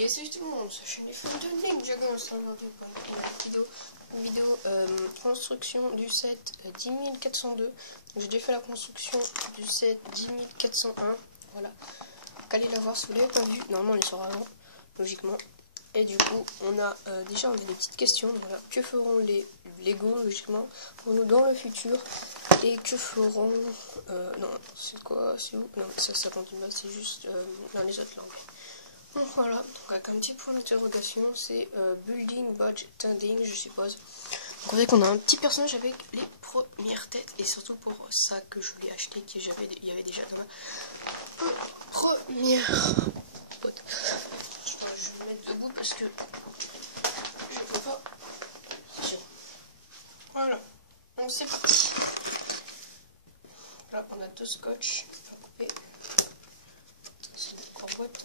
Et salut tout le monde, c'est chaîne des fans de Ninja Games aujourd'hui pour une vidéo construction du set 10402. J'ai déjà fait la construction du set 10401. Voilà, donc allez la voir si vous l'avez pas vu. Normalement elle sera avant, logiquement. Et du coup, on a déjà des petites questions. Voilà, que feront les Lego logiquement pour nous dans le futur? Et que feront non, c'est quoi? C'est où? Non, ça continue pas, c'est juste dans les autres langues. Donc voilà, donc avec un petit point d'interrogation, c'est Building Badge Tending, je suppose. Donc on voit qu'on a un petit personnage avec les premières têtes, et surtout pour ça que je l'ai acheté, qu'il y avait déjà dans ma première boîte. Je vais me mettre debout parce que je peux pas. Voilà, donc c'est parti. Là on a deux scotch à couper. C'est une grande boîte.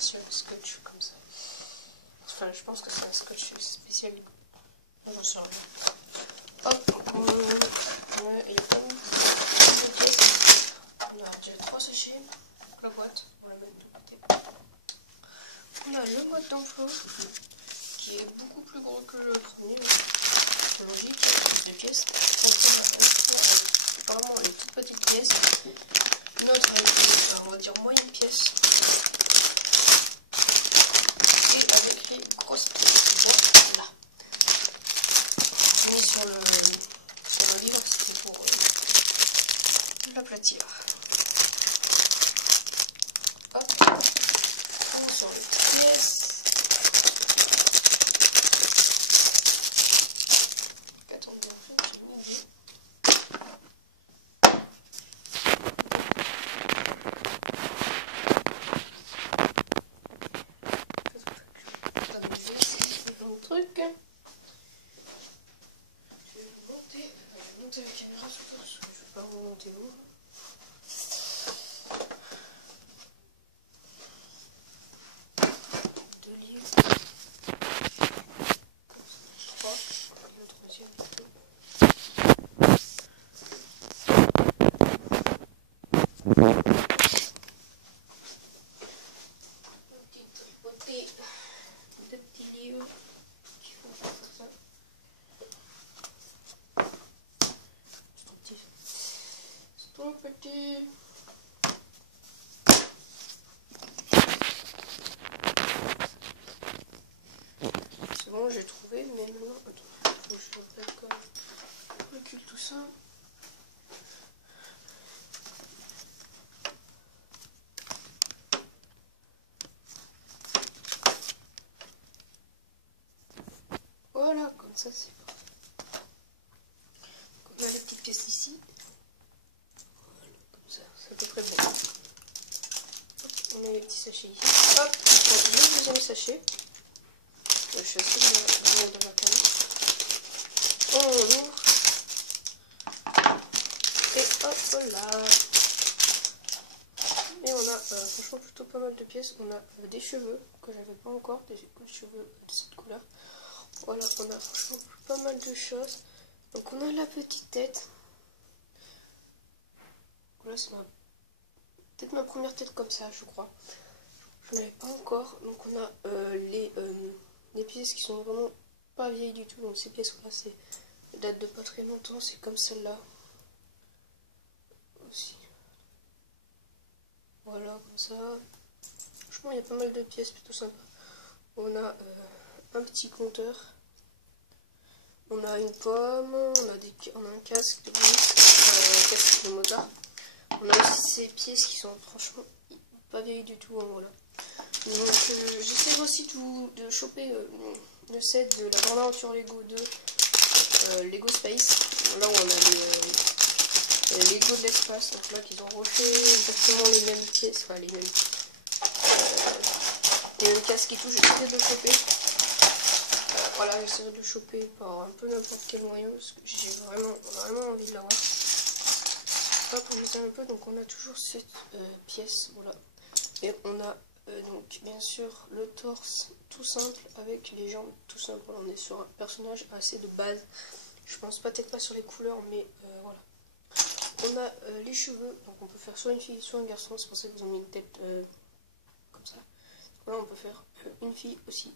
Sur le scotch comme ça. Enfin, je pense que c'est un scotch spécial. J'en sais rien. Hop, ouais, il y a plein de pièces. On a déjà 3 sachets. La boîte, on la met de côté. On a le mode d'emploi qui est beaucoup plus gros que le premier. C'est logique, les pièces. Apparemment, les toutes petites pièces. Une autre avec, on va dire, moyenne pièce. Avec les grosses pièces. Voilà. Mis sur le livre, c'était pour l'aplatir. Hop. On sort les petites pièces. Attendez un peu, j'ai mis une idée. Truc. Je vais monter la caméra surtout parce que je ne vais pas remonter l'eau. Deux livres. 3. Le troisième plutôt. Deux petits livres. Trop petit. C'est bon, j'ai trouvé, mais maintenant, attends, faut que je reprenne comme je recule tout ça. Voilà, comme ça c'est bon. On a les petites pièces ici. Voilà, comme ça, c'est à peu près bon. Hop, on a les petits sachets ici. Hop, on a le deuxième sachet. Je suis assez dans ma canne. On ouvre. Et hop là. Et on a franchement plutôt pas mal de pièces. On a des cheveux que j'avais pas encore, des cheveux de cette couleur. Voilà, on a franchement pas mal de choses. Donc on a la petite tête. Là c'est peut-être ma première tête comme ça, je crois. Je n'en avais pas encore. Donc on a les pièces qui sont vraiment pas vieilles du tout. Donc ces pièces là c'est datent de pas très longtemps. C'est comme celle-là aussi. Voilà, comme ça. Franchement il y a pas mal de pièces plutôt sympas. On a un petit compteur. On a une pomme, on a un casque de Boris, un casque de Mozart. On a aussi ces pièces qui sont franchement pas vieilles du tout. Hein, voilà. Donc j'essaie aussi de choper le set de la grande aventure Lego 2, Lego Space. Là où on a les Lego de l'espace. Donc là qu'ils ont refait exactement les mêmes pièces, enfin les mêmes casques et tout. J'essaie de le choper. Voilà, j'essaierai de le choper par un peu n'importe quel moyen parce que j'ai vraiment envie de l'avoir. Hop, on essaie un peu, donc on a toujours cette pièce, voilà. Et on a donc bien sûr le torse tout simple avec les jambes tout simples. Voilà, on est sur un personnage assez de base. Je pense peut-être pas sur les couleurs, mais voilà. On on a les cheveux, donc on peut faire soit une fille, soit un garçon, c'est pour ça que vous ont mis une tête comme ça. Là on peut faire une fille aussi.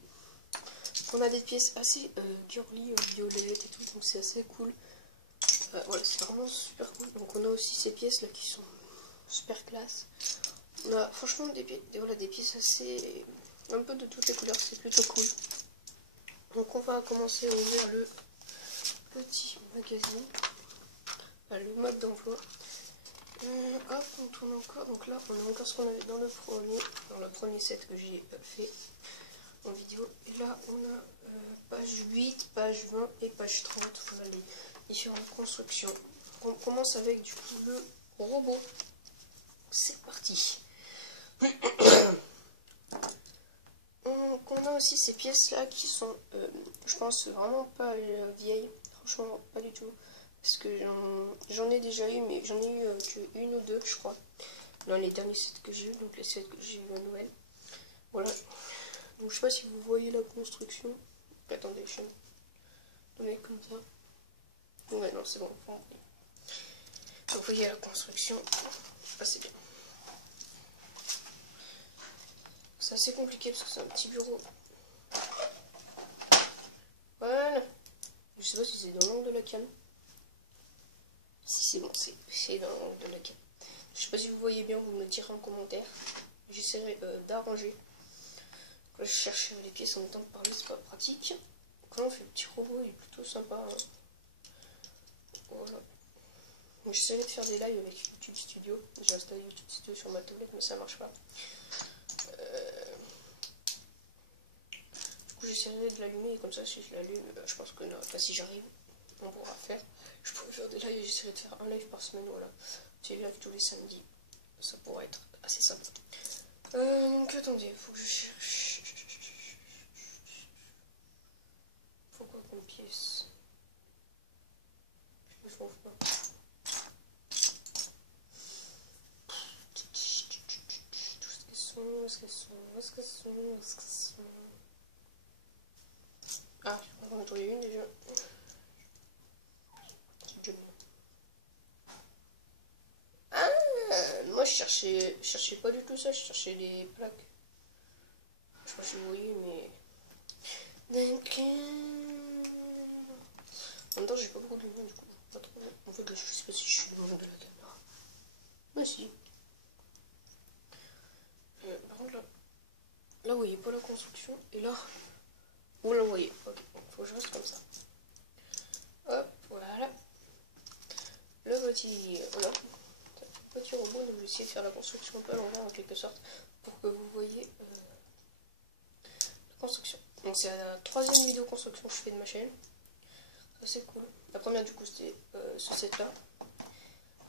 On a des pièces assez girly, violettes et tout, donc c'est assez cool. Voilà, c'est vraiment super cool. Donc on a aussi ces pièces là qui sont super classe. On a franchement des pièces assez... un peu de toutes les couleurs, c'est plutôt cool. Donc on va commencer à ouvrir le petit magazine, le mode d'emploi. Hop, on tourne encore. Donc là, on a encore ce qu'on avait dans le premier set que j'ai fait en vidéo. Et là, on a page 8, page 20 et page 30. On a les différentes constructions. On commence avec du coup le robot. C'est parti. On a aussi ces pièces là qui sont, je pense, vraiment pas vieilles. Franchement, pas du tout. Parce que j'en ai déjà eu, mais j'en ai eu que une ou deux, je crois. Dans les derniers sets que j'ai eu, donc les sets que j'ai eu à Noël. Voilà. Donc je sais pas si vous voyez la construction. Attendez, je vais mettre comme ça. Ouais, non, c'est bon. Donc vous voyez la construction. Ah, c'est bien. C'est assez compliqué parce que c'est un petit bureau. Voilà. Je sais pas si c'est dans l'angle de la cam. Si c'est bon, c'est dans l'angle de la cam. Je sais pas si vous voyez bien, vous me direz en commentaire. J'essaierai d'arranger. Je cherche les pièces en même temps de parler, c'est pas pratique. Donc là on fait le petit robot, il est plutôt sympa. Hein. Voilà. J'essaierai de faire des lives avec YouTube Studio. J'ai installé YouTube Studio sur ma tablette mais ça marche pas. Du coup j'essaierai de l'allumer et comme ça si je l'allume, je pense que non, enfin, si j'arrive, on pourra faire. Je pourrais faire des lives et j'essaierai de faire un live par semaine, voilà. Petit live tous les samedis. Ça pourrait être assez simple. Donc attendez, faut que je cherche. Faut quoi comme pièce? Je trouve pas. Où est-ce qu'elles sont? Ah, je vais en trouver une déjà. Ah, moi je cherchais pas du tout ça, je cherchais les plaques. Je sais pas si vous voyez, mais... Donc... En même temps, j'ai pas beaucoup de lumière, du coup, pas trop. En fait, là, je sais pas si je suis loin de la caméra. Mais si. Par contre, là, vous voyez pas la construction, et là, vous la voyez. Ok, donc faut que je reste comme ça. Hop, voilà. Le petit robot, donc je vais essayer de faire la construction un peu à l'envers en quelque sorte, pour que vous voyez la construction. Donc c'est la troisième vidéo construction que je fais de ma chaîne. C'est cool. La première du coup c'était ce set là.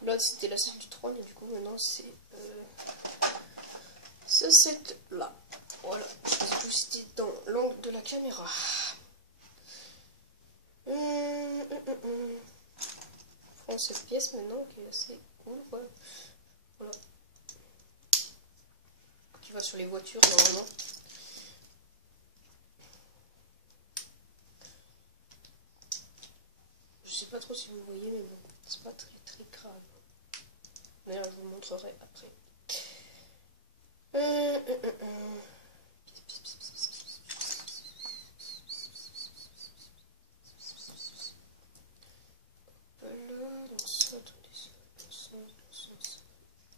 L'autre c'était la salle du trône et du coup maintenant c'est ce set là. Voilà. Du coup c'était dans l'angle de la caméra. On prend cette pièce maintenant qui est assez cool quoi. Voilà. Qui va sur les voitures normalement. Je sais pas trop si vous voyez mais bon, c'est pas très grave. D'ailleurs je vous montrerai après.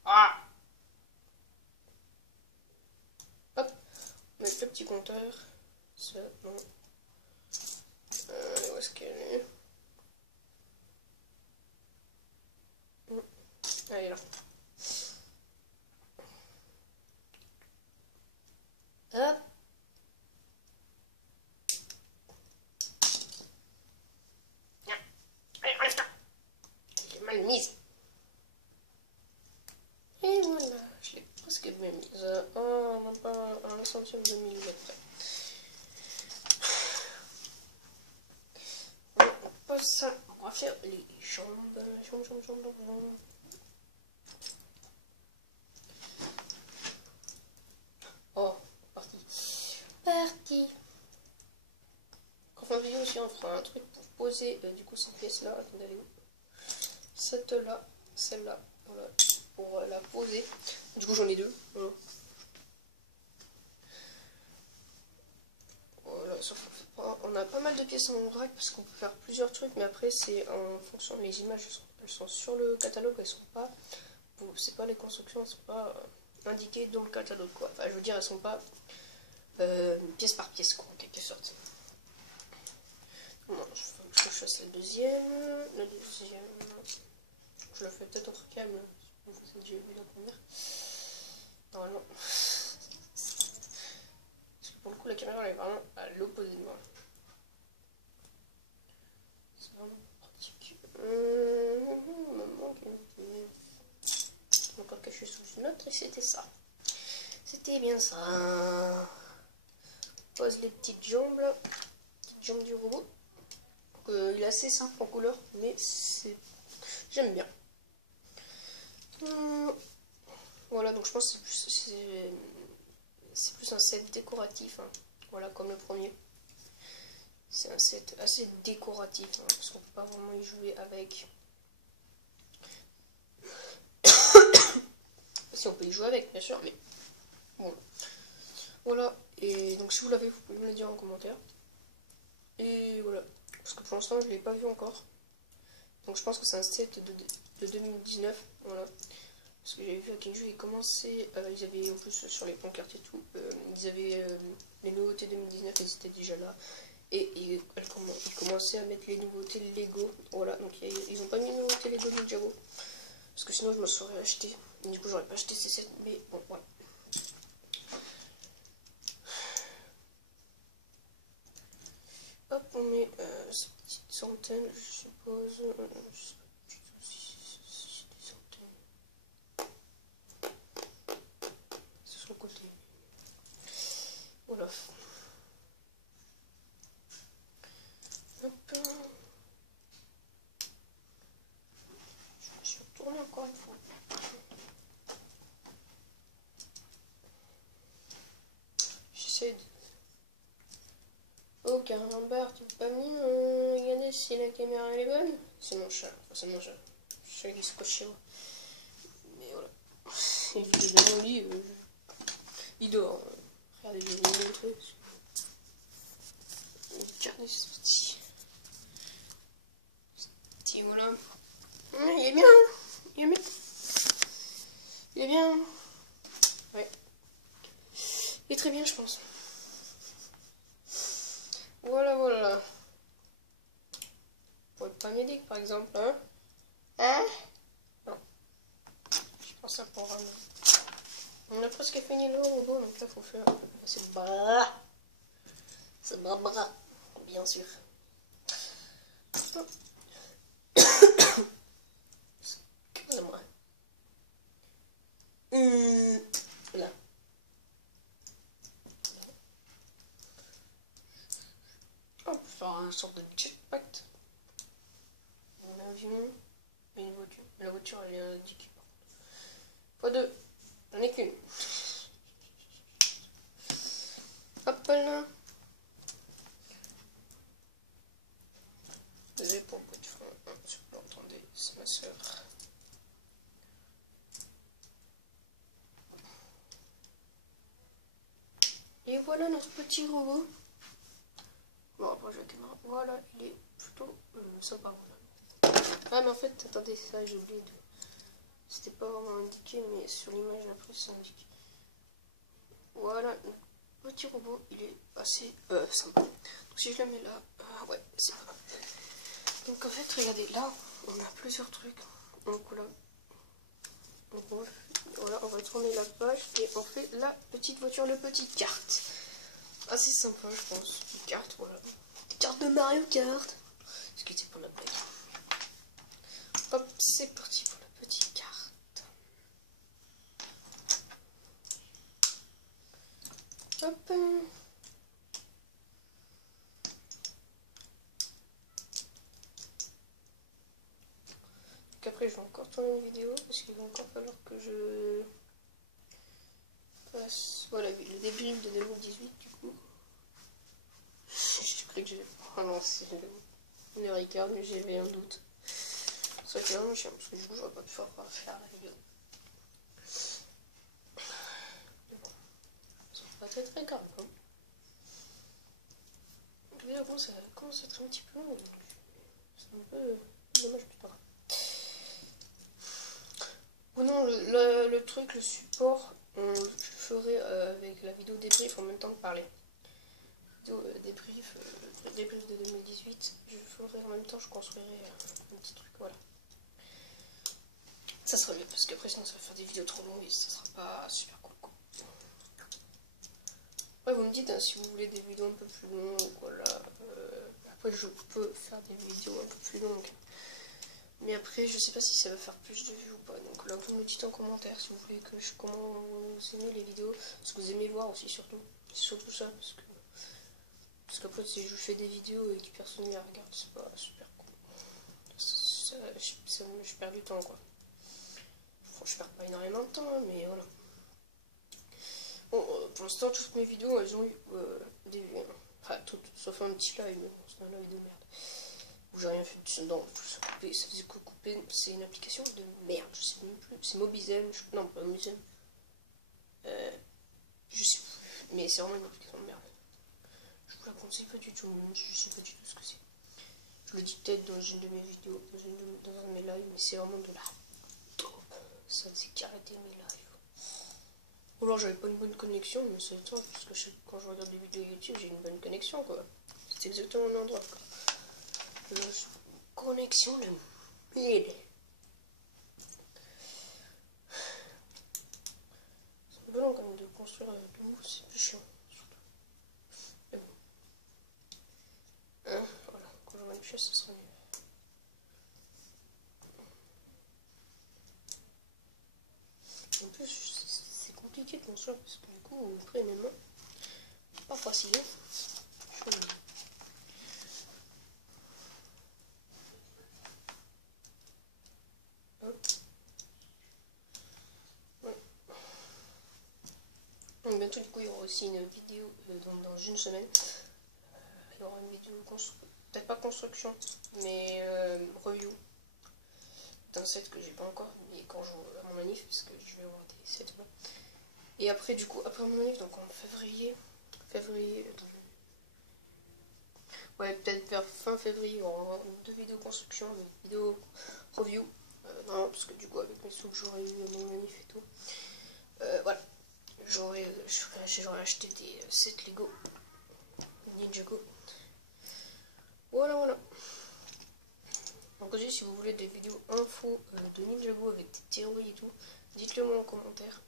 Ah! Hop, on met le petit compteur. Ça, non. Où est-ce qu'elle est? Elle est là. Hop. Allez, enlève-toi. J'ai mal mise. Et voilà, je l'ai presque bien mise. On n'a pas un centième de millimètre près. On passe ça. On va faire les jambes. Jambes. Oh, parti. En fin de vidéo aussi, on fera un truc pour poser du coup cette pièce là. Attendez, elle est où? Cette là, celle-là, voilà, pour la poser. Du coup, j'en ai deux. Voilà. Voilà, sauf on a pas mal de pièces en vrac parce qu'on peut faire plusieurs trucs, mais après c'est en fonction des images, elles sont sur le catalogue, elles sont pas, c'est pas les constructions, elles sont pas indiquées dans le catalogue quoi. Enfin je veux dire elles sont pas pièce par pièce quoi en quelque sorte. Bon, je fasse la deuxième, je la fais peut-être entre câble, vous avez déjà vu la première. Normalement. Pour le coup, la caméra elle est vraiment à l'opposé de moi. C'est vraiment pratique. Encore caché sous une autre et c'était ça. C'était bien ça. Pose les petites jambes là. Petites jambes du robot. Il est assez simple en couleur, mais c'est. J'aime bien. Voilà, donc je pense que c'est plus un set décoratif. Hein. Voilà, comme le premier. C'est un set assez décoratif, hein, parce qu'on peut pas vraiment y jouer avec. Si on peut y jouer avec, bien sûr, mais bon. Voilà, et donc si vous l'avez, vous pouvez me le dire en commentaire. Et voilà, parce que pour l'instant je ne l'ai pas vu encore. Donc je pense que c'est un set de 2019, voilà. Parce que j'avais vu à quel jeu ils commençaient, ils avaient en plus sur les pancartes et tout, ils avaient les nouveautés 2019, elles étaient déjà là. Et ils commençaient à mettre les nouveautés Lego, voilà, donc ils n'ont pas mis les nouveautés Lego Ninjago. Parce que sinon je me serais acheté, du coup j'aurais pas acheté ces sets, mais bon voilà. Hop, on met cette petite centaine, je suppose. Je sais pas du tout si c'est des centaines. C'est sur le côté. Voilà. Hop. Je me suis retournée encore une fois. J'essaie de. Oh, Carambar, tu peux pas venir regarder si la caméra elle est bonne? C'est mon chat, enfin, c'est mon chat. Le chat qui se coche chez moi. Mais voilà. Il est dans mon lit, il dort. Regardez, je vais vous montrer. Regardez ce petit. Petit, voilà. Il est bien, il est bien. Il est bien. Ouais. Il est très bien, je pense. Voilà, voilà. Pour le panélique, par exemple, hein? Hein? Non. Je pense à pour un. On a presque fini le robot, donc là, il faut faire. C'est bras. C'est bras. Bien sûr. Excusez-moi. Là. On peut faire une sorte de jetpack. Un avion et une voiture. La voiture, elle est indiquée. Pas deux. J'en ai qu'une. Hop là. Désolé pour le bruit de fond. Si vous l'entendez, c'est ma soeur. Et voilà notre petit robot. Bon, après, je la caméra. Voilà, il est plutôt sympa. Voilà. Ah, mais en fait, attendez, ça, j'ai oublié de. C'était pas vraiment indiqué, mais sur l'image après, c'est indiqué. Voilà, notre petit robot, il est assez sympa. Donc, si je le mets là, ouais, c'est pas mal. Donc, en fait, regardez, là, on a plusieurs trucs. Donc, là. Donc, voilà, on va tourner la page et on fait la petite voiture, le petit kart. Assez sympa, je pense. Petite carte, voilà. Carte de Mario Kart. Ce qui était pour la blague. Hop, c'est parti pour la petite carte. Hop. Donc après, je vais encore tourner une vidéo parce qu'il va encore falloir que je fasse. Voilà, le début de 2018 du coup. J'ai cru que j'ai relancé une heure et quart, mais j'avais un doute. Ça fait vraiment chiant parce que du coup, j'aurais pas pu faire la vidéo. Mais bon, ça va pas être très grave. Hein. La vidéo commence à être un petit peu long. C'est un peu dommage, mais pas grave. Ou non, le truc, le support, je ferai avec la vidéo débrief en même temps que parler. Vidéo débrief de 2018, je ferai en même temps, je construirai un petit truc, voilà. Ça sera mieux parce qu'après sinon ça va faire des vidéos trop longues et ça sera pas super cool quoi. Ouais, vous me dites hein, si vous voulez des vidéos un peu plus longues, voilà. Après je peux faire des vidéos un peu plus longues. Mais après je sais pas si ça va faire plus de vues ou pas. Donc là vous me dites en commentaire si vous voulez que comment vous aimez les vidéos. Ce que vous aimez voir aussi surtout. C'est surtout ça parce qu'après si je fais des vidéos et que personne ne les regarde, c'est pas super cool. Je perds du temps quoi. Je perds pas énormément de temps, hein, mais voilà. Bon, pour l'instant, toutes mes vidéos, elles ont eu des vues. Hein. Enfin, toutes, sauf un petit live, mais bon, c'est un live de merde. Où j'ai rien fait dessus. Non, ça faisait que couper. C'est une application de merde, je sais même plus. C'est Mobizen. Non, pas Mobizen. Je sais plus. Mais c'est vraiment une application de merde. Je vous la conseille pas du tout, je sais pas du tout ce que c'est. Je le dis peut-être dans une de mes vidéos, dans un de mes lives, mais c'est vraiment de la top. Ça c'est qu'arrêter mes lives. Ou alors j'avais pas une bonne connexion, mais c'est étrange parce que quand je regarde des vidéos YouTube, j'ai une bonne connexion quoi. C'est exactement un endroit quoi. Connexion de mille. C'est un peu long quand même de construire tout, c'est plus chiant surtout. Mais bon. Hein, voilà, quand j'aurai une chaise, ce sera mieux. En plus, c'est compliqué de construire parce que du coup, après mes mains, pas facile. Hop. Ouais. Donc bientôt, du coup, il y aura aussi une vidéo dans une semaine. Il y aura une vidéo, peut-être pas construction, mais review d'un set que j'ai pas encore, mais quand je vais à mon manif, parce que je vais avoir des sets là. Et après, du coup, après mon manif, donc en février, ouais, peut-être vers fin février, on aura 2 vidéos construction, 2 vidéos review. Non, parce que du coup, avec mes sous que j'aurais eu à mon manif et tout, voilà, j'aurais acheté des sets Lego Ninjago. Voilà. Donc aussi, si vous voulez des vidéos info de Ninjago avec des théories et tout, dites-le moi en commentaire.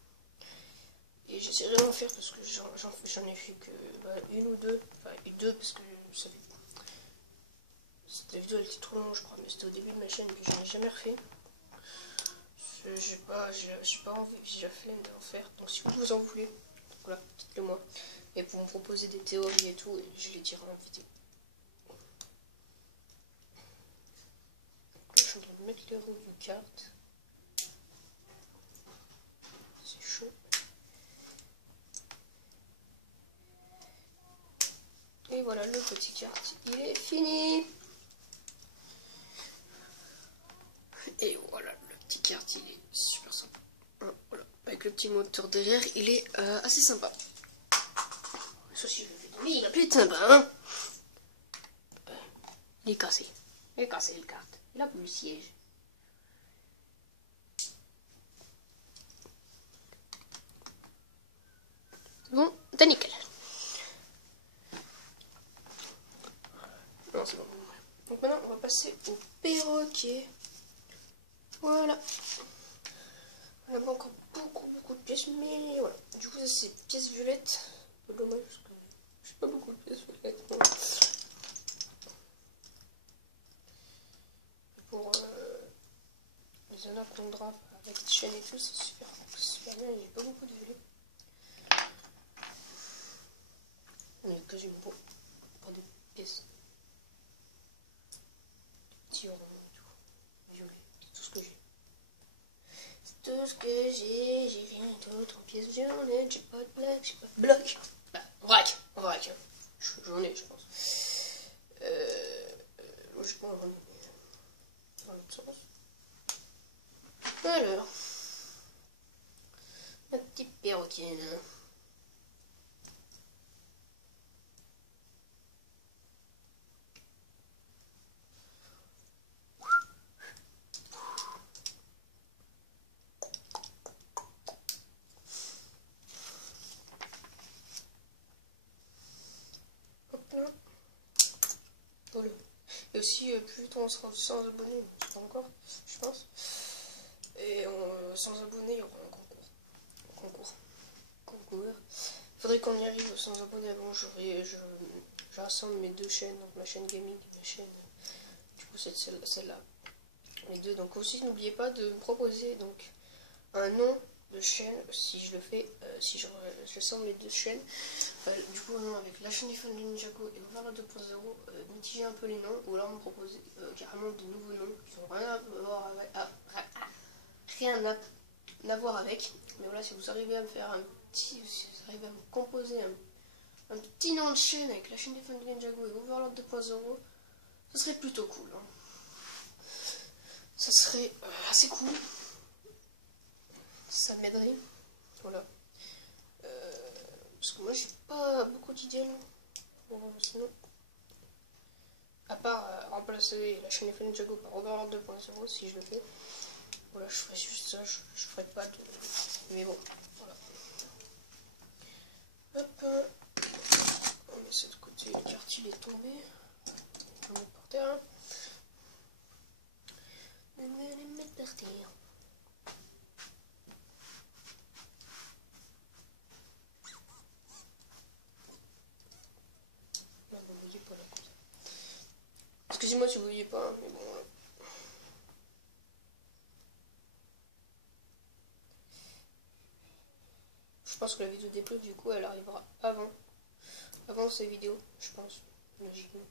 Et j'essaierai d'en faire parce que j'en ai fait que une ou deux, enfin deux parce que ça fait... Cette vidéo elle était trop longue je crois, mais c'était au début de ma chaîne que j'en ai jamais refait. J'ai pas envie, j'ai la flemme d'en faire. Donc si vous en voulez, voilà, dites-le moi. Et pour me proposer des théories et tout, et je les dirai en vidéo. Je suis en train de mettre les roues du kart. C'est chaud. Et voilà, le petit kart, il est fini. Et voilà, le petit kart, il est super sympa. Voilà, avec le petit moteur derrière, il est assez sympa. Ça aussi, je le fais. Mais il a plus de sympa, hein. Il est cassé. Il est cassé le kart. Il a plus le siège. Bon, t'as nickel. Non, c'est bon. Donc maintenant, on va passer au perroquet. Voilà. On a encore beaucoup de pièces, mais voilà. Du coup, ça c'est pièces violettes. C'est dommage parce que j'ai pas beaucoup de pièces violettes. Bon. Pour les anacondras avec des chaînes et tout, c'est super bien. J'ai pas beaucoup de violets. On est quasiment pas de pièces. Petits ronds et tout. Violet. C'est tout ce que j'ai. C'est tout ce que j'ai. J'ai rien d'autre en pièces violettes. J'ai pas de black, j'ai pas de bloc. Bah, vrac. J'en ai, je pense. Logiquement, j'en ai dans l'autre sens. Alors, un petit perroquet là. Hop là. Voilà. Et aussi, plus vite on sera sans abonnés, pas encore, je pense. Et sans abonnés, il y aura un concours. Il faudrait qu'on y arrive sans abonnés avant. Je rassemble mes deux chaînes, donc ma chaîne gaming et ma chaîne, du coup celle-là. Les deux. Donc aussi, n'oubliez pas de me proposer donc un nom de chaîne si je le fais, si je rassemble les deux chaînes. Du coup, non, avec la chaîne iPhone de Ninjago et Overlord 2.0, mitiger un peu les noms, ou alors me proposer carrément de nouveaux noms qui n'ont rien à voir avec. Mais voilà, si vous arrivez à me faire si vous arrivez à me composer un petit nom de chaîne avec la chaîne iPhone de Ninjago et Overlord 2.0, ce serait plutôt cool. Hein. Ça serait assez cool. Ça m'aiderait. Voilà. Parce que moi j'ai pas beaucoup d'idées sinon. À part remplacer la chaîne iPhone Ninjago par Overlord 2.0 si je le fais. Voilà, je ferais juste ça, je ferais pas de. Mais bon, voilà. Hop, on met ça de côté, le quartier est tombé. On le met par terre. On va les mettre par terre. Non, vous voyez pas là comme ça. Excusez-moi si vous voyez pas, mais bon. Voilà. Je pense que la vidéo d'upload du coup elle arrivera avant ces vidéos, je pense, logiquement.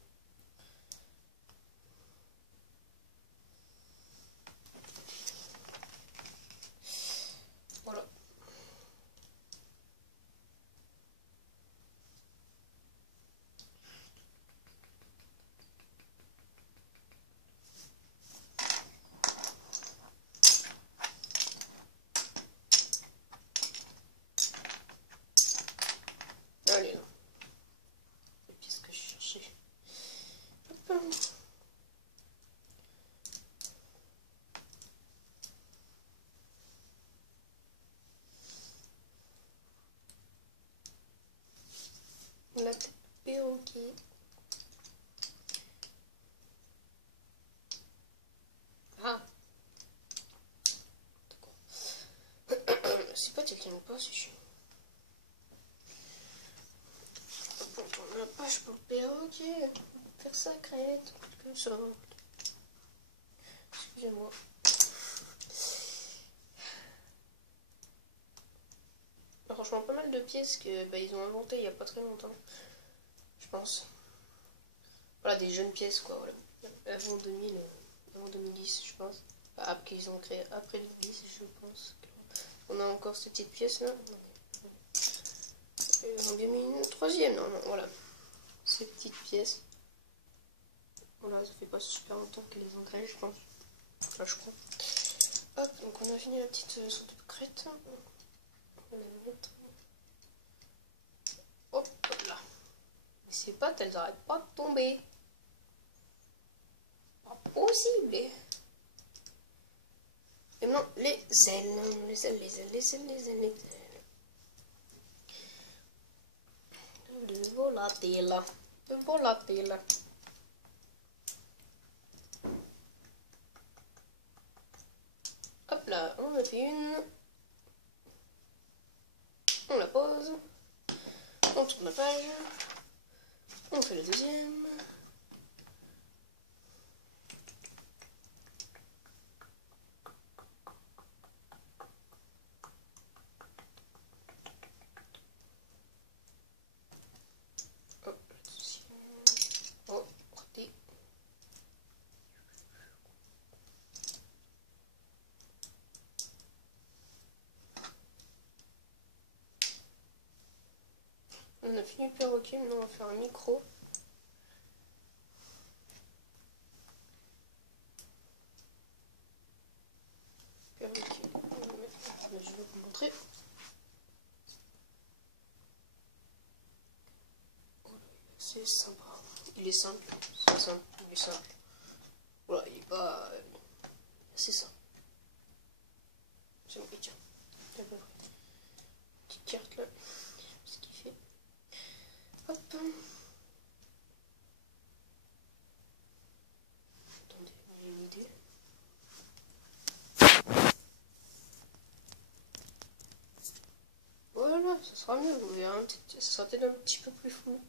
Voilà. Allez là. Les pièces que je cherchais. Hop. La tête perroquet. Ah. C'est pas quelqu'un ou pas, c'est chiant. On tourne la page pour le perroquet. Faire ça, crête. Comme ça. Excusez-moi. Franchement, pas mal de pièces que ils ont inventées il y a pas très longtemps. Je pense. Voilà, des jeunes pièces, quoi. Voilà. Avant 2000, avant 2010, je pense. Qu'ils ont créé après 2010, je pense. On a encore cette petite pièce là. On a mis une troisième, non, voilà. Ces petites pièces. Voilà, ça fait pas super longtemps qu'elles les ont créées, je pense. Là, je crois. Hop, donc on a fini la petite sorte de crête. On va la mettre. Hop là. Et ces pattes, elles n'arrêtent pas de tomber. Pas possible. Et maintenant, les ailes. Les ailes, les ailes, les ailes, les ailes, les ailes. Le volatile. Le volatile. Hop là, on a fait une. On la pose. On tourne la page. On fait la deuxième. Hop, la deuxième. Oh, raté. On a fini le perroquet, maintenant on va faire un micro. Perroquet. c'est sympa. Il est simple, c'est simple, il est simple. Voilà, il est pas... c'est ça. C'est bon, tiens. Petite carte là. Ce qu'il fait. Hop. Attendez, j'ai une idée. Voilà, ça sera mieux, vous verrez, ça sera peut-être un petit peu plus flou.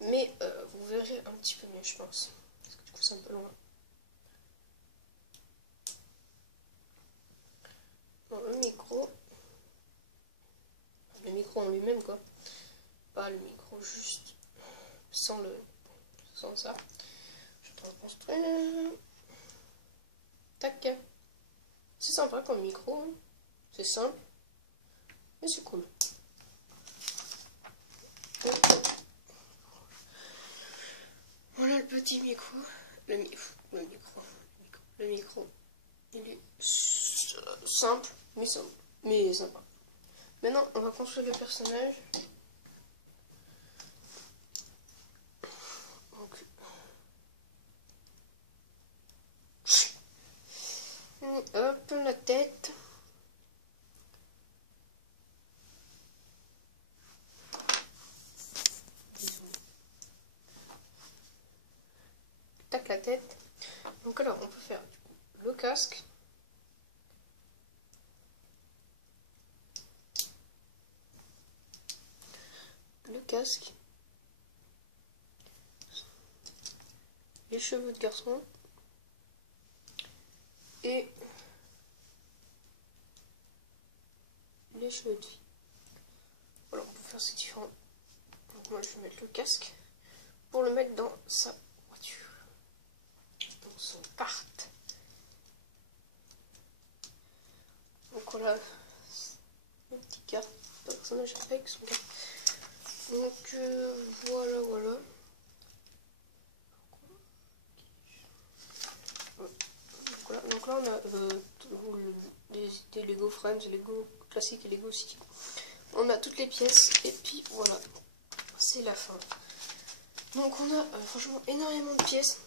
Mais vous verrez un petit peu mieux, je pense. Parce que du coup, c'est un peu loin. Bon, le micro en lui-même, quoi. Pas le micro juste sans ça. Je vais en construire. Tac. C'est sympa comme micro. Hein. C'est simple. Mais c'est cool. Voilà le petit micro. Le micro. Il est simple, mais sympa. Maintenant, on va construire le personnage. Donc, hop, la tête. Tac, la tête. Donc alors, on peut faire le casque. Les cheveux de garçon et les cheveux de fille. Voilà, on peut faire ces différents. Donc moi je vais mettre le casque pour le mettre dans sa voiture, dans son kart. Donc voilà, le petit kart personnage avec son kart. Donc voilà. Donc là on a des Lego Friends, Lego classiques et Lego City. On a toutes les pièces et puis voilà, c'est la fin. Donc on a franchement énormément de pièces.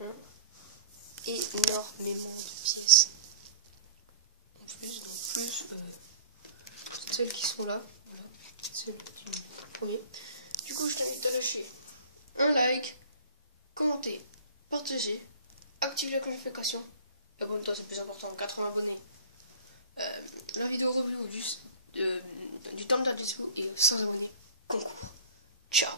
Hein, énormément de pièces. En plus celles qui sont là. Voilà, celles du premier. Du coup je t'invite à lâcher un like, commenter, partager, activer la notification. Abonne-toi, c'est le plus important, 80 abonnés. La vidéo review du temps de la dispo et sans abonnés. Concours. Ciao.